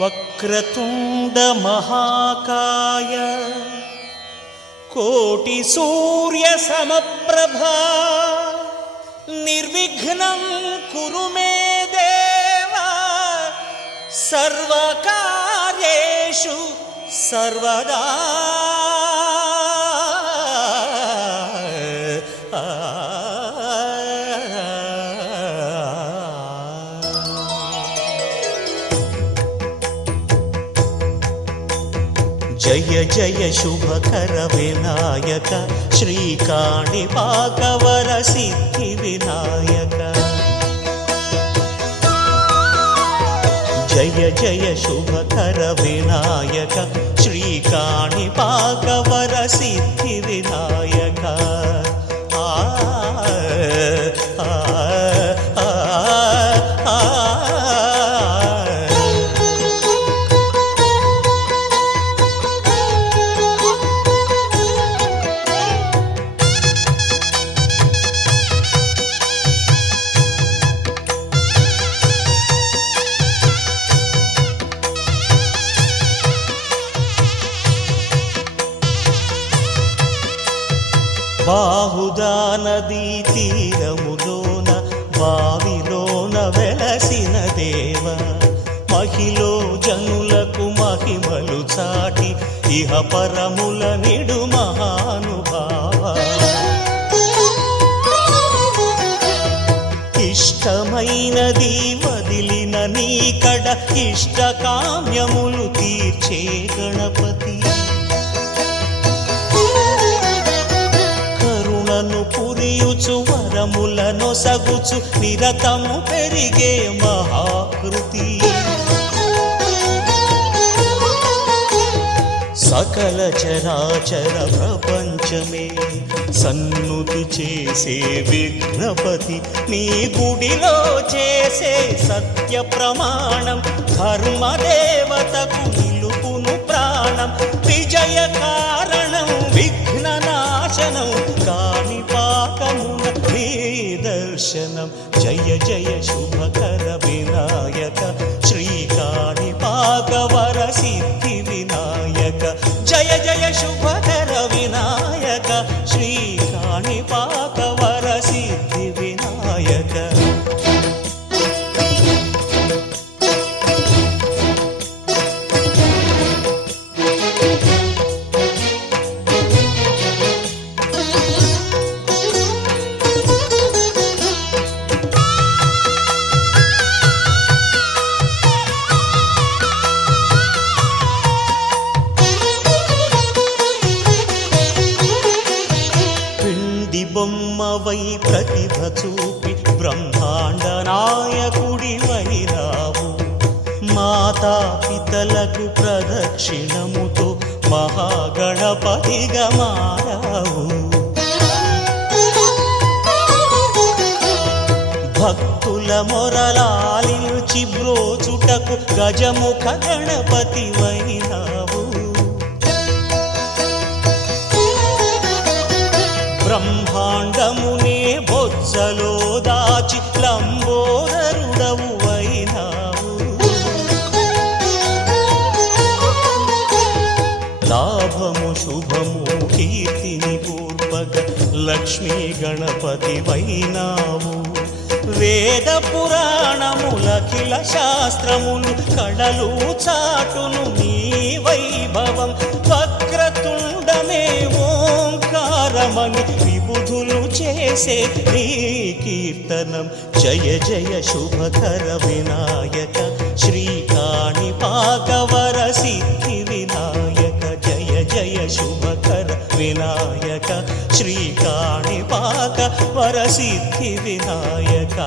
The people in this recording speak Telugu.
వక్రతుండ మహాకాయ కోటి సూర్య సమప్రభా నిర్విఘ్నం కురు మే దేవ సర్వకార్యేషు సర్వదా. జయ జయ శుభకర వినాయక శ్రీకాణిపాకవర సిద్ధి వినాయక. జయ జయ శుభకర వినాయక శ్రీకాణిపాకవర సిద్ధి వినాయక. బాహుదా నదీ తీరములోన బావిలోన వెలసిన దేవ మహిలో జనులకు మహిమలు చాటి ఇహ పరముల నిడు మహానుభావ. ఇష్టమైనది వదిలిన నీకడ ఇష్ట కామ్యములు తీర్చే గణపతి. పురియుచు వరములను సగుచు నిరతము పెరిగే మహాకృతి. సకల చరాచర ప్రపంచమే సన్నుతి చేసే విఘ్నపతి నీ గుడిలో చేసే సత్య ప్రమాణం ధర్మదేవతకు నిలుపును ప్రాణం. విజయ కారణం విఘ్న నాశనం కాణిపాకమున నీ దర్శనం. జయ జయ శుభకర వినాయక శ్రీకాణిపాకవర సిద్ధి వినాయక. జయ జయ శుభకర వినాయక శ్రీకాణిపాకవర సిద్ధి వినాయక. బొమ్మవై ప్రతిభ చూపి బ్రహ్మాండ నాయకుడి వైరావు. మాతా పితలకు ప్రదక్షిణముతో మహాగణపతిగా మారావు. భక్తుల మొరలాలించి బ్రోచుటకు గజముఖ గణపతి వైరావు. బ్రహ్మాండమునే బొజ్జలో దాచి లంబోదరుడవు అయినావు. లాభము శుభము కీర్తిని పూర్వక లక్ష్మీ గణపతి వైనావు. వేద పురాణములఖిల శాస్త్రములు కళలు చాటును నీ వైభవం. వక్రతుండమే ఓంకారమని విబుధులు చేసే నీ కీర్తనం. జయ జయ శుభకర వినాయక శ్రీకాణిపాకవర సిద్ధి వినాయక. జయ జయ శుభకర వినాయక శ్రీకాణిపాకవర సిద్ధి వినాయక.